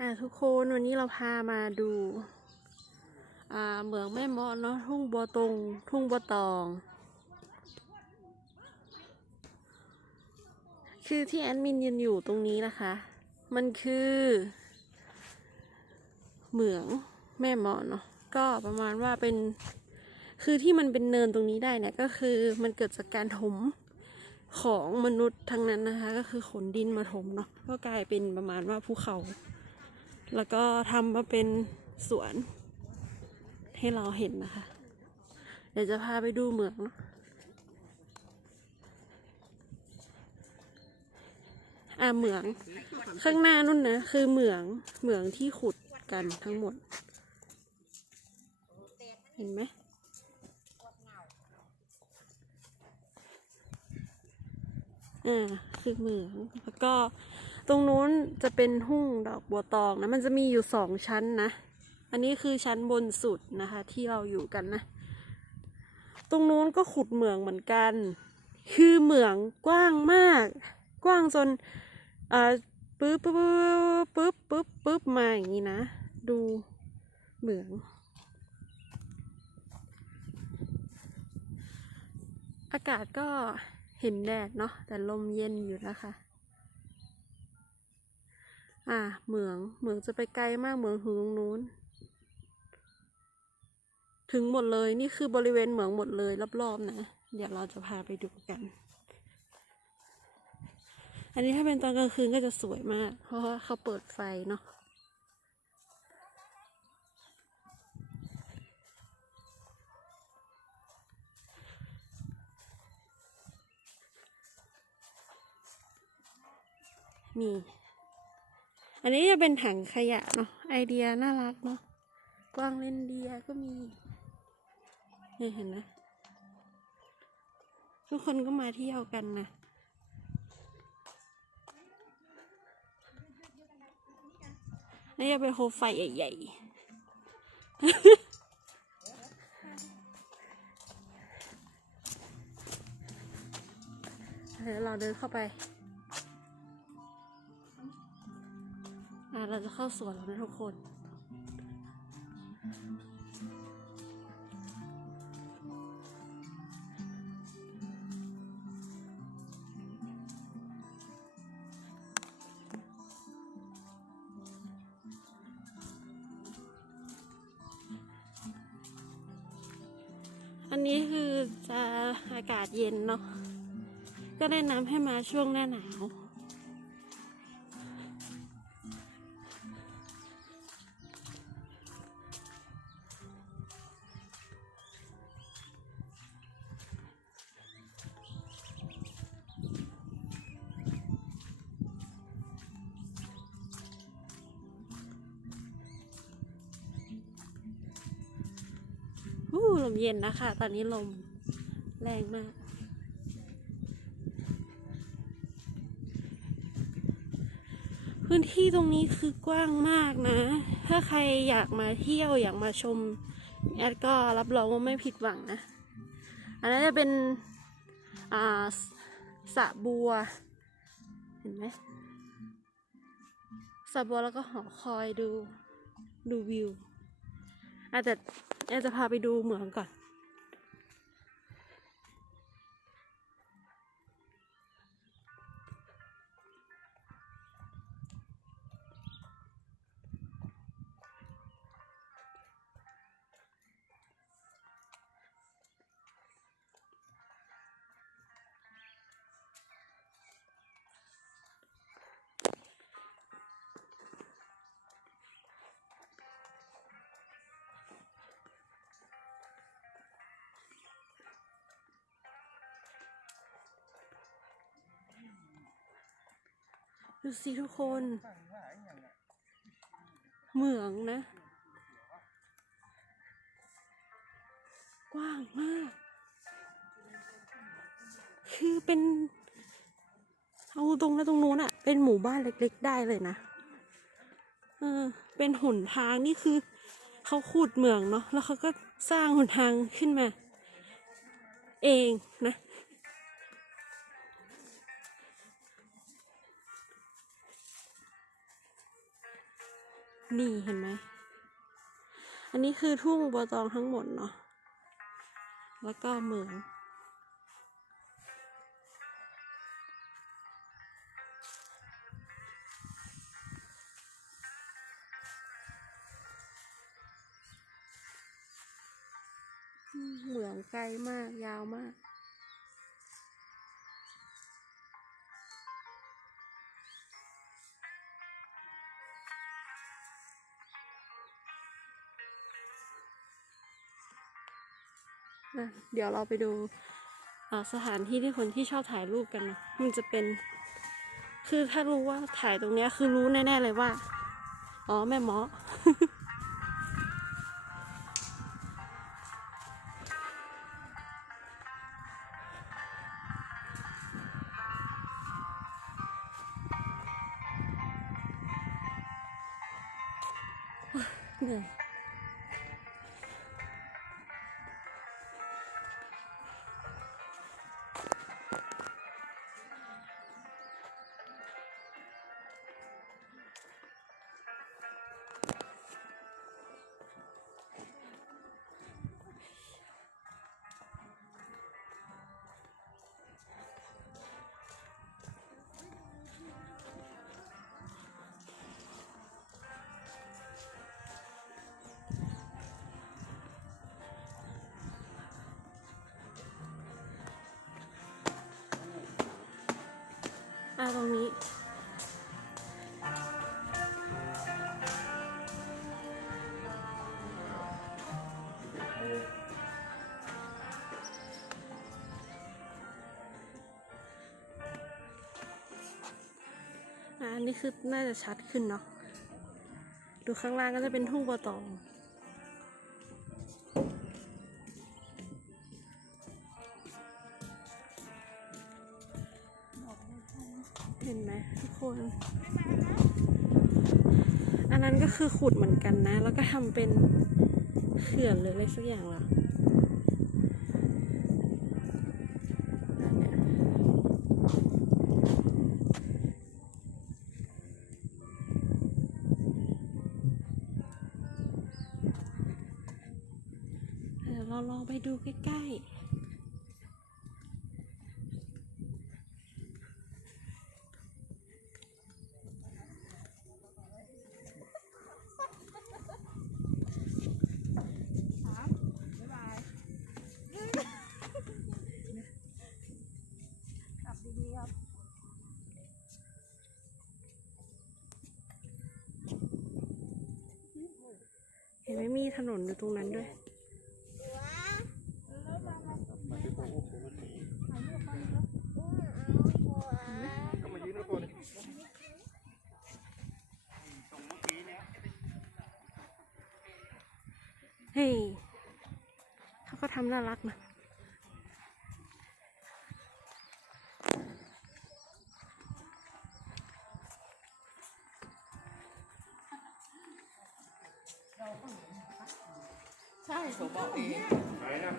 อ่าทุกคนวันนี้เราพามาดูอ่าเหมืองแม่เมาะเนาะทุ่งบัวตรงทุ่งบัวตอง คือที่แอดมินยืนอยู่ตรงนี้นะคะ มันคือ เหมืองแม่เมาะเนาะก็ประมาณว่าเป็นคือที่มันเป็นเนินตรงนี้ได้เนี่ยก็คือมันเกิดจากการถมของมนุษย์ทั้งนั้นนะคะ ก็คือขนดินมาถมเนาะก็กลายเป็นประมาณว่าภูเขา แล้วก็ทำมาเป็นสวน ให้เราเห็นนะคะ เดี๋ยวจะพาไปดูเหมืองอ่าเหมือง ข้างหน้านู่นนะ คือเหมืองเหมืองที่ขุดกันทั้งหมด เห็นไหมอ่า คือเหมืองแล้วก็ตรงนู้นจะเป็นทุ่งดอกบัวตองนะ มันจะมีอยู่สองชั้นนะ อันนี้คือชั้นบนสุดนะคะ ที่เราอยู่กันนะ ตรงนู้นก็ขุดเหมืองเหมือนกัน คือเหมืองกว้างมาก กว้างจนอ่าปึ๊บปึ๊บปึ๊บปึ๊บปึ๊บมาอย่างนี้นะ ดูเหมือง อากาศก็ เห็นแดดเนาะแต่ลมเย็นอยู่นะคะ อ่าเหมืองเหมืองจะไปไกลมากเหมืองถึงตรงนู้น ถึงหมดเลยนี่คือบริเวณเหมืองหมดเลยรอบๆนะ เดี๋ยวเราจะพาไปดูกัน อันนี้ถ้าเป็นตอนกลางคืนก็จะสวยมาก เพราะว่าเขาเปิดไฟเนาะ นี่ อันนี้จะเป็นถังขยะเนาะไอเดียน่ารักเนาะกวางเลนเดียก็มีนี่เห็นไหมทุกคนก็มาเที่ยวกันนะนี่จะเป็นโคมไฟใหญ่ๆเดี๋ยวเราเดินเข้าไป เราจะเข้าสวนแล้วนะทุกคน อันนี้คือจะอากาศเย็นเนาะ ก็แนะนำให้มาช่วงหน้าหนาว อู้ลมเย็นนะคะ ตอนนี้ลมแรงมากพื้นที่ตรงนี้คือกว้างมากนะ ถ้าใครอยากมาเที่ยวอยากมาชมแอดก็รับรองว่าไม่ผิดหวังนะ อันนั้นจะเป็นอ่าสะบัว เห็นไหมสะบัวแล้วก็หอคอยดูดูวิวอาจจะ แอดจะพาไปดูเหมืองก่อน ดูสิทุกคน เหมืองนะ กว้างมาก คือเป็นเอาตรงแล้วตรงนู้นอะเป็นหมู่บ้านเล็ก ๆ ได้เลยนะเออเป็นหนทางนี่คือเขาขุดเหมืองเนาะแล้วเขาก็สร้างหนทางขึ้นมา เองนะ นี่เห็นไหม อันนี้คือทุ่งบัวตองทั้งหมดเนาะ แล้วก็เหมืองเหมืองไกลมากยาวมากะเดี๋ยวเราไปดูสถานที่ที่คนที่ชอบถ่ายรูปกันนะมันจะเป็น คือถ้ารู้ว่าถ่ายตรงเนี้ยคือรู้แน่ๆเลยว่า อ๋อแม่หมอเหนื่อย อะอันนี้คือน่าจะชัดขึ้นเนาะ ดูข้างล่างก็จะเป็นทุ่งบัวตอง เห็นไหมทุกคน อันนั้นก็คือขุดเหมือนกันนะ แล้วก็ทำเป็นเขื่อนหรืออะไรสักอย่างเหรอ ลองไปดูใกล้ๆกลับดีๆครับเห็นไหมมีถนนอยู่ตรงนั้นด้วย ก็มายืนแล้วก่อน เฮ้ยเขาก็ ทำน่ารักนะใช่ผมบอกเองไหนนะ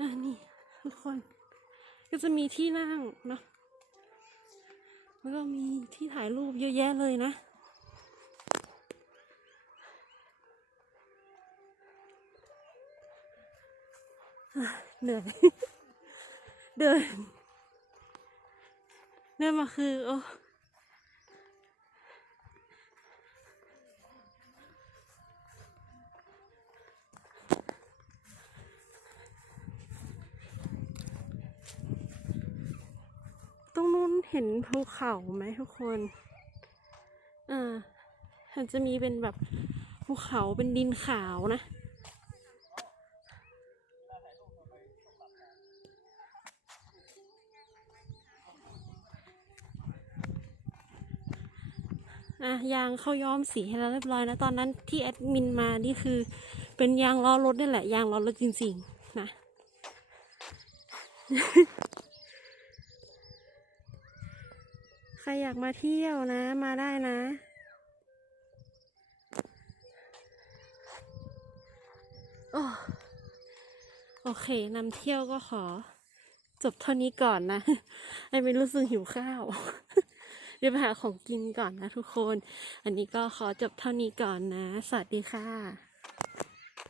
อ่านี่ทุกคน ก็จะมีที่นั่งเนาะแล้วก็มีที่ถ่ายรูปเยอะแยะเลยนะอะเหนื่อยเดินเดินมาคือ โอ้ รงนู้นเห็นภูเขาไหมทุกคนอ่ามันจะมีเป็นแบบภูเขาเป็นดินขาวนะอะยางเขาย้อมสีให้เราเรียบร้อยนะ ตอนนั้นที่แอดมินมานี่คือ เป็นยางล้อรถนี่แหละ ยางล้อรถจริง ๆ นะ ใครอยากมาเที่ยวนะ มาได้นะ โอ้โอเคนำเที่ยวก็ขอ จบเท่านี้ก่อนนะ ไอ้ไม่รู้สึกหิวข้าว เดี๋ยวไปหาของกินก่อนนะทุกคน อันนี้ก็ขอจบเท่านี้ก่อนนะ สวัสดีค่ะ